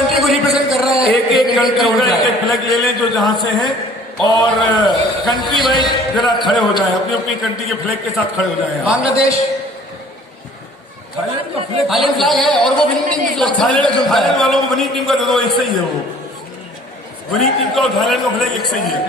कंट्री को रिप्रेजेंट कर रहा है। एक कंट्री का एक फ्लैग ले लें जो जहां से है, और कंट्री वाइज जरा खड़े हो जाए, अपनी अपनी कंट्री के फ्लैग के साथ खड़े हो जाए। बांग्लादेश थाईलैंड का फ्लैग, थाईलैंड फ्लैग है और वो विनिंग टीम की फ्लैग। थाईलैंड वालों को विनिंग टीम का दे दो, एक सही है वो। विनिंग टीम का और थाईलैंड का फ्लैग एक सही है।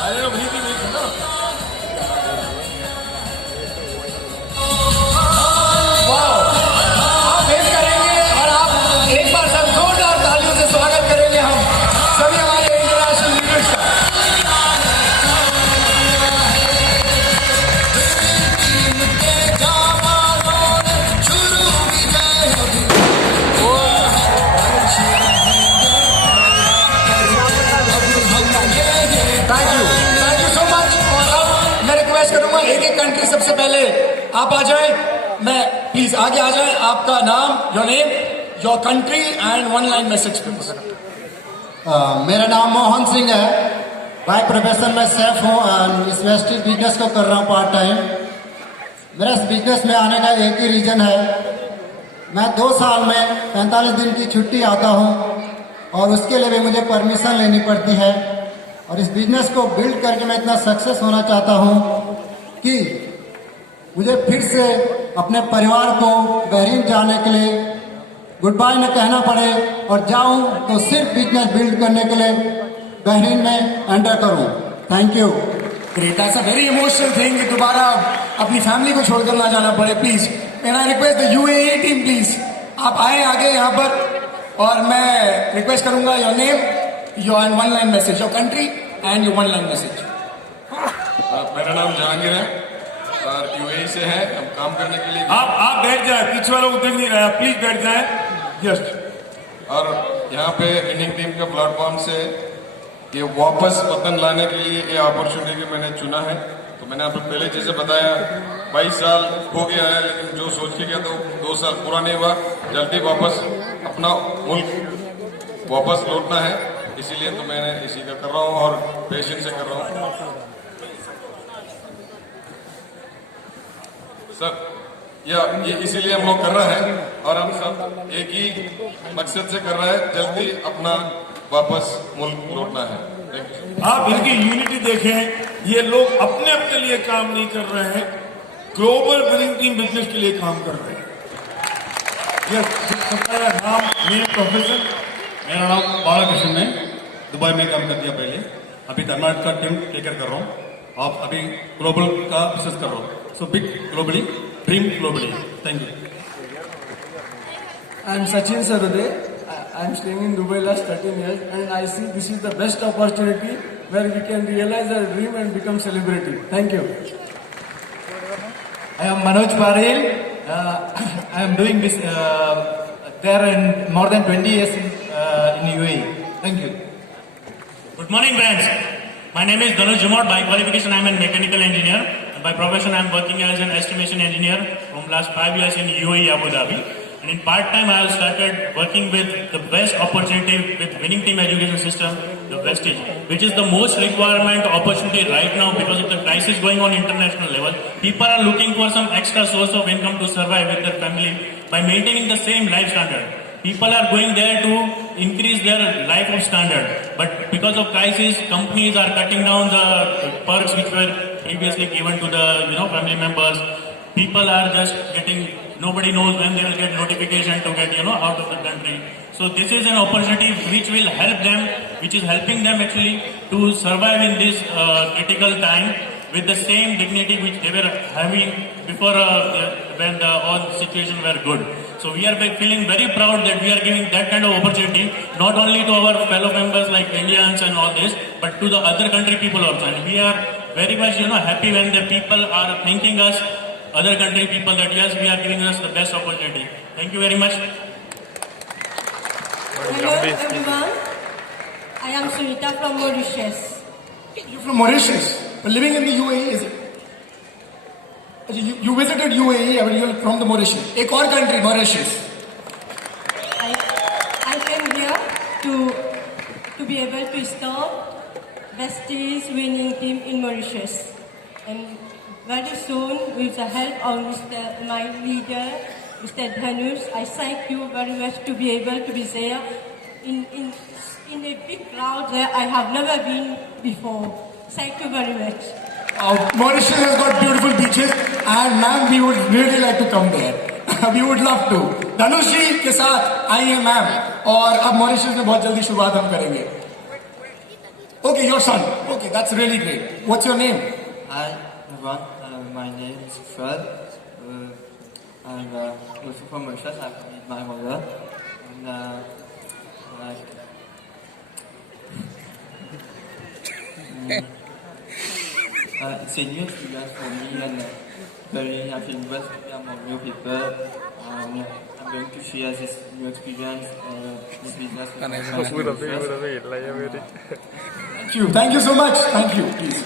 थाईलैंड का विनिंग टीम एक है ना। आप वेट करेंगे और आप एक बार सब जोरदार तालियों से स्वागत करेंगे हम सभी हमारे इंटरनेशनल लीडर्स का। Thank you so much. और अब मैं रिक्वेस्ट करूंगा एक एक कंट्री सबसे पहले आप आ जाएं, मैं प्लीज आगे आ जाएं। आपका नाम, your name, your country and one line message please. मेरा नाम मोहन सिंह है। बाय प्रोफेशन में सेफ हूँ और इस वेस्टेज बिजनेस को कर रहा हूँ पार्ट टाइम। मेरा इस बिजनेस में आने का एक ही रीजन है, मैं 2 साल में 45 दिन की छुट्टी आता हूँ और उसके लिए भी मुझे परमिशन लेनी पड़ती है। और इस बिजनेस को बिल्ड करके मैं इतना सक्सेस होना चाहता हूँ कि मुझे फिर से अपने परिवार को बहरीन जाने के लिए गुड बाय न कहना पड़े और जाऊं तो सिर्फ बिजनेस बिल्ड करने के लिए बहरीन में एंटर करूं। Thank you. Great, that's a very emotional thing कि दोबारा अपनी फैमिली को छोड़कर ना जाना पड़े। Please can I request the UAE team, please आप आए आगे यहाँ पर। और मैं रिक्वेस्ट करूंगा your name, your one line message, your country and your one line message. मेरा नाम जहांगीर है और यूएई से है। हम काम करने के लिए आप बैठ जाए, पीछे वालों को देख नहीं रहा, प्लीज बैठ जाए जस्ट। और यहाँ पे विनिंग टीम के प्लेटफॉर्म से ये वापस वतन लाने के लिए ये अपॉर्चुनिटी मैंने चुना है। तो मैंने आपको पहले जैसे बताया 22 साल हो गया है, लेकिन जो सोच के गया तो 2 साल पूरा नहीं हुआ। जल्दी वापस अपना मुल्क वापस लौटना है, इसीलिए तो मैंने इसी का कर रहा हूँ और पेशेंस से कर रहा हूँ सर। ये इसीलिए हम लोग कर रहे हैं और हम सब एक ही मकसद से कर रहे हैं, जल्दी अपना वापस मुल्क लौटना है। आप इनकी यूनिटी देखें, ये लोग अपने अपने लिए काम नहीं कर रहे हैं, ग्लोबल विनिंग टीम बिजनेस के लिए काम कर रहे हैं। ये सबका नाम, मेन प्रोफेशन। मेरा नाम बालाकृष्ण है, दुबई में काम कर दिया पहले, अभी तमिलनाडु का टीम टेकर कर रहा हूँ। आप अभी ग्लोबल का बिजनेस कर रहा हूँ, so big globally, dream globally. Thank you. I am Sachin Sarode. I am staying in Dubai last 13 years and I see this is the best opportunity where we can realize our dream and become celebrity. Thank you. I am Manoj Paril. I am doing this there in more than 20 years in UAE. Thank you. Good morning, friends. My name is Dhanush Jumot. By qualification, I am a mechanical engineer. By profession, I am working as an estimation engineer from last 5 years in UAE, Abu Dhabi. And in part-time, I have started working with the best opportunity with winning team education system, the Vestige, which is the most requirement opportunity right now because of the crisis going on international level. People are looking for some extra source of income to survive with their family by maintaining the same life standard. People are going there to increase their life of standard. But because of crisis, companies are cutting down the perks which were previously given to the family members. People are just getting, nobody knows when they will get notification to get out of the country. So this is an opportunity which will help them, which is helping them actually to survive in this critical time with the same dignity which they were having before when all situations were good. So we are feeling very proud that we are giving that kind of opportunity not only to our fellow members like Indians and all this, but to the other country people also. And we are very much happy when the people are thanking us, other country people, that yes, we are giving us the best opportunity. Thank you very much. Hello everyone, I am Sunita from Mauritius. You're from Mauritius, but living in the UAE, is it? You visited UAE, but you're from the Mauritius. एक और country, Mauritius. I came here to be able to start Vestige winning team in Mauritius. And very soon, with the help of my leader, Mr. Dhanush, I thank you very much to be able to be there in a big crowd where I have never been before. Thank you very much. Mauritius has got beautiful beaches and ma'am, we would really like to come there. We would love to. धनुष जी के साथ आइए मैम, और अब मॉरिशस में बहुत जल्दी शुरुआत हम करेंगे. Okay, your son. Okay, that's really great. What's your name? Hi, everyone. My name is Fred. I'm also from Mauritius. I'm with my mother. And it's a new experience for me and very happy to meet among new people. I'm going to share this new experience, this business with my friends. Thank you so much. Thank you. Please.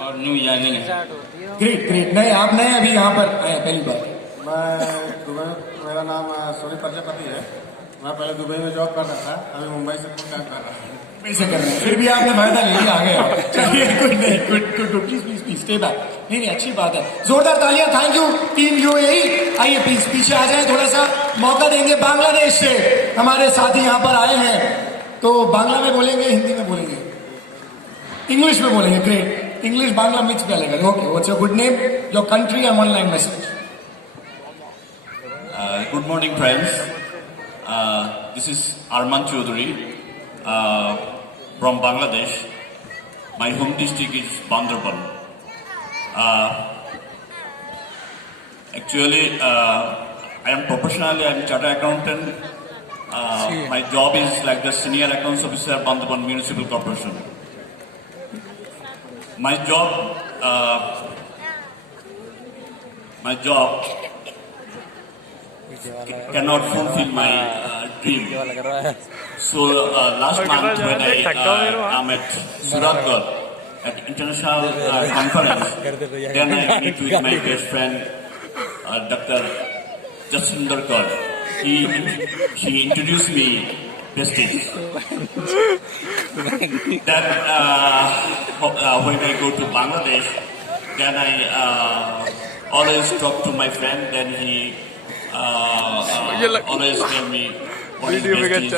और न्यू यार्निंग है. Great, great. नहीं, आप नए अभी यहाँ पर आए पहली बार. मैं दुबई, मेरा नाम सोनी प्रजापति है. मैं पहले दुबई में जॉब करता था, अभी मुंबई से फुल टाइम कर रहा हूँ. पैसे कर रहे हैं, फिर भी आपने फायदा ले लिया, आ गए आप. चलिए, गुड, प्लीज स्टे बैक. नहीं, अच्छी बात है. जोरदार तालियां. Thank you team UAE. आइए प्लीज पीछे आ जाए, थोड़ा सा मौका देंगे. बांग्लादेश से हमारे साथी यहाँ पर आए हैं, तो बांग्ला में बोलेंगे, हिंदी में बोलेंगे, इंग्लिश में बोलेंगे. ग्रेट. इंग्लिश बांग्ला मिक्स चलेगा. Okay, what's your good name, your country and one line message. Good morning, friends. This is Arman Chaudhary from Bangladesh. My home district is Bandarban. Actually, I am professionally I'm chartered accountant. My job is like the senior accounts officer at Bandarban Municipal Corporation. My job cannot fulfill my dream. So last month when I'm at Suratgarh at international conference, then I meet with my best friend Dr. Jasinder Kaur. She introduced me Prestige. Then when I go to Bangladesh, then I always talk to my friend. Then he always tell me what is Prestige,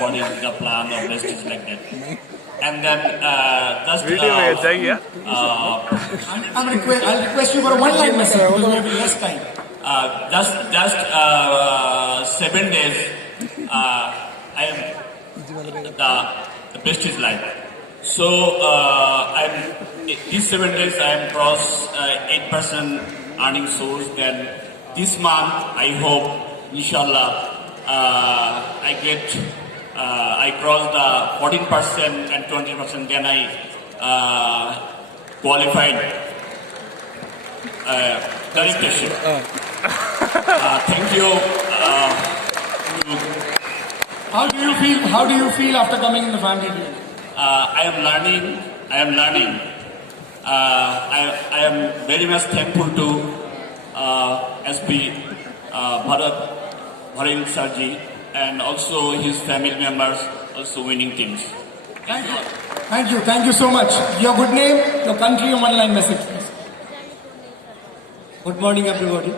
what is the plan of Prestige like that. And then I'll request you for a one-line message because we have less time. just 7 days I am the Prestige life. So these 7 days I am cross 8% earning source. Then this month I hope, inshallah, I cross the 14% and 20%. Then I qualified directorship. Thank you. How do you feel after coming in the family? I am learning. I am very much thankful to SP Bharin Sarji and also his family members, also winning teams. Thank you so much. Your good name, your country, and one-line message, please. Good morning, everybody.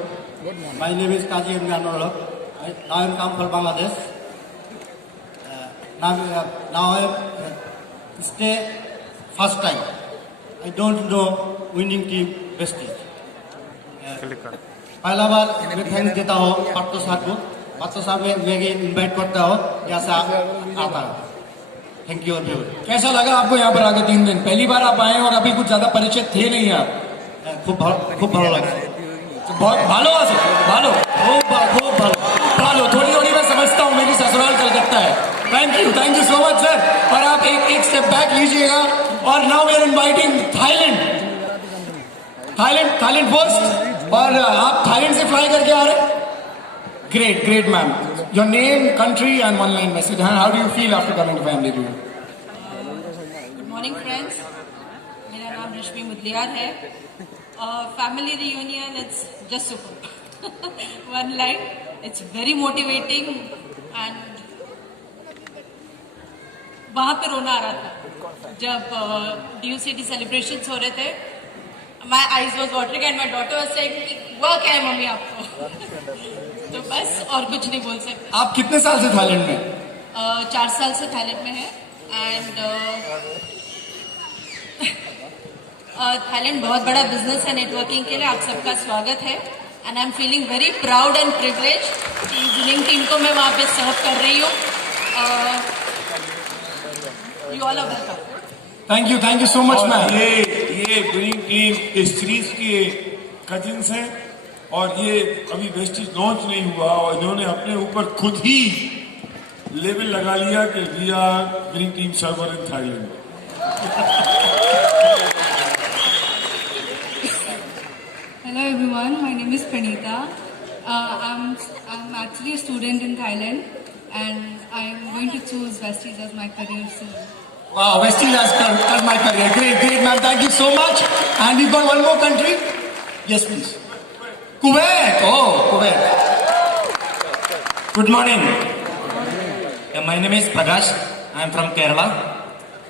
My name is Kaji Imran. Now I come from Bangladesh. Now I stay first time. I don't know winning team Prestige. पहला बार मैं थैंक्स देता हूँ पार्थ साहब में मैं इनवाइट करता हूँ, यहाँ से आता हूँ. Thank you everyone. कैसा लगा आपको यहाँ पर आके 3 दिन? पहली बार आप आए और अभी कुछ ज्यादा परिचित थे नहीं आप. खूब ভালো লাগছে. भालो थोड़ी मैं समझता हूँ, मेरी ससुराल कलकत्ता है. Thank you so much sir. और आप एक स्टेप बैक लीजिएगा. और now we are inviting Thailand first. और आप थाईलैंड से फ्लाई करके आ रहे हैं. Great ma'am. Your name, country and one line message. How do you feel after coming to family review? Good morning friends. मेरा नाम रश्मि मुदलियार है. Family reunion it's just super. One line, it's very motivating and वहां पे रोना आ रहा था जब DUCT celebrations हो रहे थे. My eyes was watering and my daughter was saying, "हुआ क्या है मम्मी आपको?" तो बस और कुछ नहीं बोल सकते. आप कितने साल से थाईलैंड में? 4 साल से थाईलैंड में है एंड थाईलैंड बहुत बड़ा बिजनेस है नेटवर्किंग के लिए. आप सबका स्वागत है and I am feeling very proud and privilege कि विनिंग टीम को मैं वहाँ पे सर्व कर रही हूँ. You all are welcome. Thank you so much ma'am. ये विनिंग टीम के सीरीज के कजिन्स हैं और ये अभी वेस्टिज लॉन्च नहीं हुआ और इन्होंने अपने ऊपर खुद ही लेवल लगा लिया कि we are winning team server in Thailand. Hello everyone, my name is Pranita. I'm actually a student in Thailand and I'm going to choose Vestige as my career soon. Wow, Vestige as my career. Great, ma'am. Thank you so much. And we've got one more country. Yes, please. Kuwait. Oh, Kuwait. Good morning. My name is Prakash. I'm from Kerala.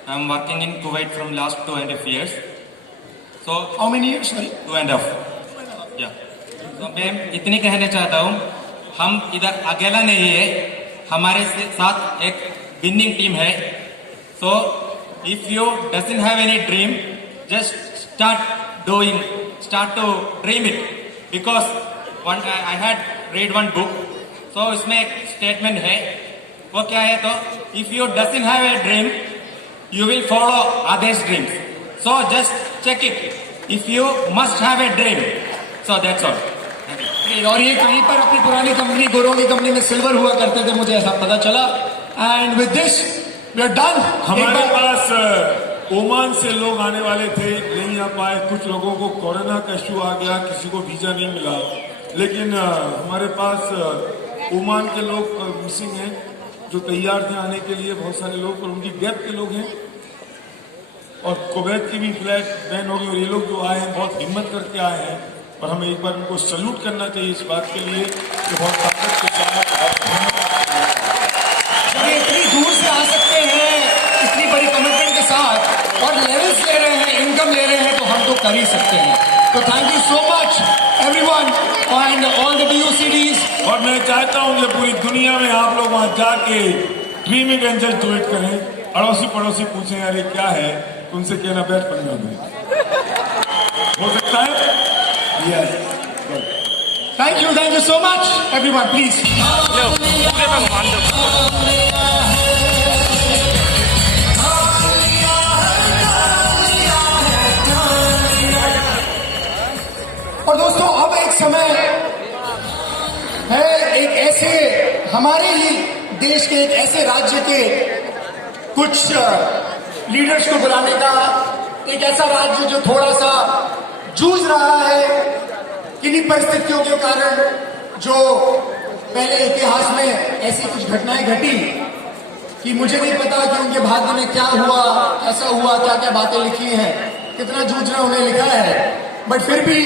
I'm working in Kuwait from last 2.5 years. So how many years? Sorry? 2.5. Yeah. तो मैं इतनी कहना चाहता हूँ, हम इधर अकेला नहीं है, हमारे साथ एक विनिंग टीम है. So if you doesn't have any dream, just start to dream it. Because I had read one book, so इसमें एक स्टेटमेंट है, वो क्या है तो if you doesn't have a dream, you will follow others' dreams. So just check it. If you must have a dream. So that's all. और ये कहीं पर अपनी पुरानी कंपनी गोरों की कंपनी में सिल्वर हुआ करते थे, मुझे ऐसा पता चला. And with this we are done. हमारे पास ओमान से लोग आने वाले थे, नहीं आ पाए. कुछ लोगों को कोरोना का इश्यू आ गया, किसी को वीजा नहीं मिला. लेकिन हमारे पास ओमान के लोग मिसिंग हैं जो तैयार थे आने के लिए. बहुत सारे लोग और उनकी डेथ के लोग हैं. और कुवैत की भी फ्लाइट बैन होगी और ये लोग जो आए हैं बहुत हिम्मत करके आए हैं और हमें एक बार उनको सैल्यूट करना चाहिए इस बात के लिए कि बहुत ताकत के साथ जब इतनी दूर से आ सकते हैं इतनी बड़ी कमिटमेंट के साथ और लेवल्स ले रहे हैं, इनकम ले रहे हैं, तो हम तो कर ही सकते हैं. तो thank you so much everyone and all the DOCDs. और मैं चाहता हूं कि पूरी दुनिया में आप लोग वहां जाके dream it and just do it करें. अड़ोसी पड़ोसी पूछें यार क्या है, उनसे कहना बैठ पंजाब में हो सकता है. Yes. Thank you so much, everyone. Please. और दोस्तों अब एक समय है एक ऐसे हमारे ही देश के एक ऐसे राज्य के कुछ लीडर्स को बुलाने का. एक ऐसा राज्य जो थोड़ा सा जूझ रहा है किन्हीं परिस्थितियों के कारण, जो पहले इतिहास में ऐसी कुछ घटनाएं घटी कि मुझे नहीं पता कि उनके भाग्य में क्या हुआ, ऐसा हुआ, क्या क्या बातें लिखी हैं, कितना जूझना उन्हें लिखा है. बट फिर भी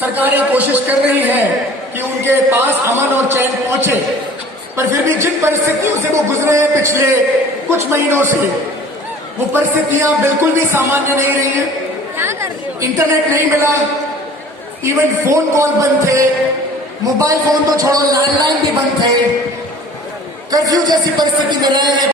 सरकारें कोशिश कर रही है कि उनके पास अमन और चैन पहुंचे. पर फिर भी जिन परिस्थितियों से वो गुजरे हैं पिछले कुछ महीनों से, वो परिस्थितियां बिल्कुल भी सामान्य नहीं रही हैं. इंटरनेट नहीं मिला, इवन फोन कॉल बंद थे, मोबाइल फोन तो छोड़ो लैंडलाइन भी बंद थे. कर्फ्यू जैसी परिस्थिति में रहे हैं.